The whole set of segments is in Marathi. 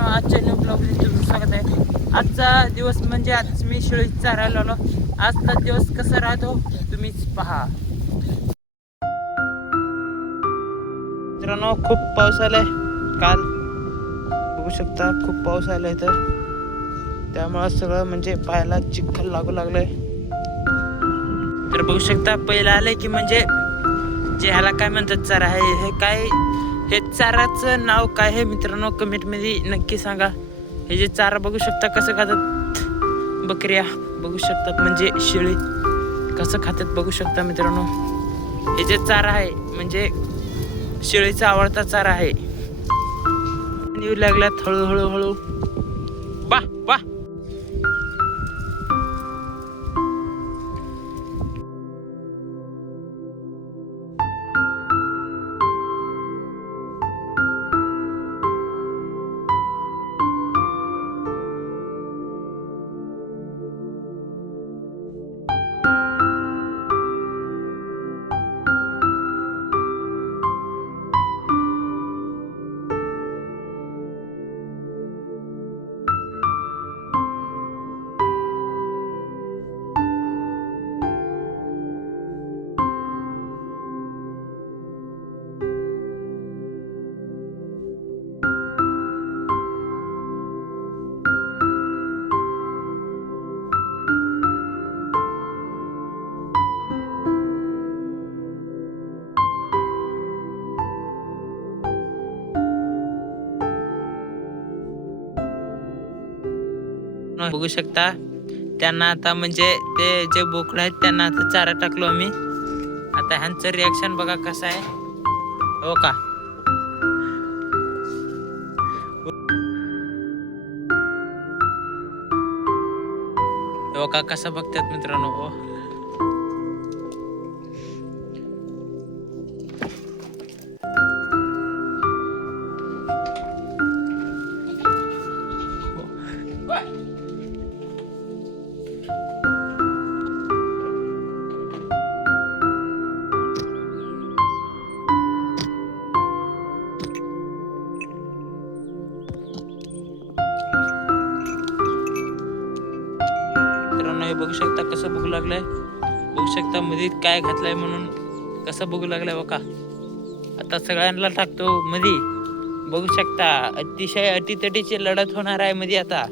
आजच्या न्यू ब्लॉगमध्ये तुमचं स्वागत आहे. आजचा दिवस म्हणजे आज मी शेळी चारायला आलो. आजचा दिवस कसा राहतो तुम्हीच पहा. मित्रांनो खूप पाऊस आलाय. काल बघू शकता खूप पाऊस आलाय तर त्यामुळं सगळं म्हणजे पायाला चिखल लागू लागलंय. तर बघू शकता पहिला आलंय की म्हणजे जे ह्याला काय म्हणतात चारा आहे हे काय, हे चाराचं नाव काय आहे मित्रांनो कमेंटमध्ये नक्की सांगा. हे जे चारा बघू शकता कसं खातात बकऱ्या, बघू शकतात म्हणजे शेळी कसं खातात बघू शकता मित्रांनो. हे जे चारा आहे म्हणजे शेळीचा आवडता चारा आहे. येऊ लागल्यात हळूहळू हळू. बा बा बघू शकता त्यांना आता म्हणजे ते जे बोकडं आहेत त्यांना आता चारा टाकलो आम्ही. आता ह्यांचं रिॲक्शन बघा कसं आहे. हो का हो का कसं बघतात मित्रांनो. हो मित्रांनो हे बघू शकता कसं बघू लागलंय. बघू शकता मध्ये काय घातलंय म्हणून कसं बघू लागलंय बघा. आता सगळ्यांना टाकतो मध्ये. बघू शकता अतिशय अटीतटीची लढत होणार आहे मध्ये. आता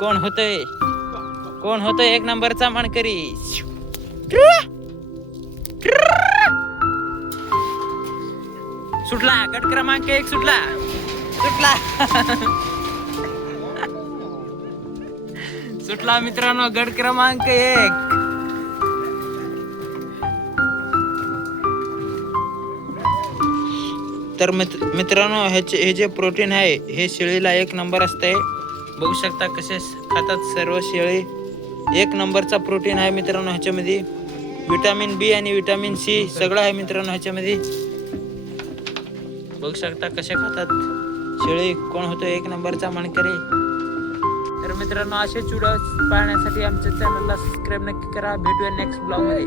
कोण होतोय एक नंबरचा मानकरी. सुटला गट क्रमांक 1 सुटला सुटला मित्रांनो गट क्रमांक 1. तर मित्रांनो हे जे प्रोटीन आहे हे शेळीला 1 नंबर असतंय. बघू शकता कसे खातात सर्व शेळी. 1 नंबरचा प्रोटीन आहे मित्रांनो ह्याच्यामध्ये. विटॅमिन बी आणि विटॅमिन सी सगळं आहे मित्रांनो ह्याच्यामध्ये. बघू शकता कसे खातात शेळी. कोण होतो 1 नंबरचा मानकरी. तर मित्रांनो असे व्हिडिओ पाहण्यासाठी आमच्या चॅनलला सबस्क्राईब नक्की करा. भेटूया नेक्स्ट ब्लॉग मध्ये.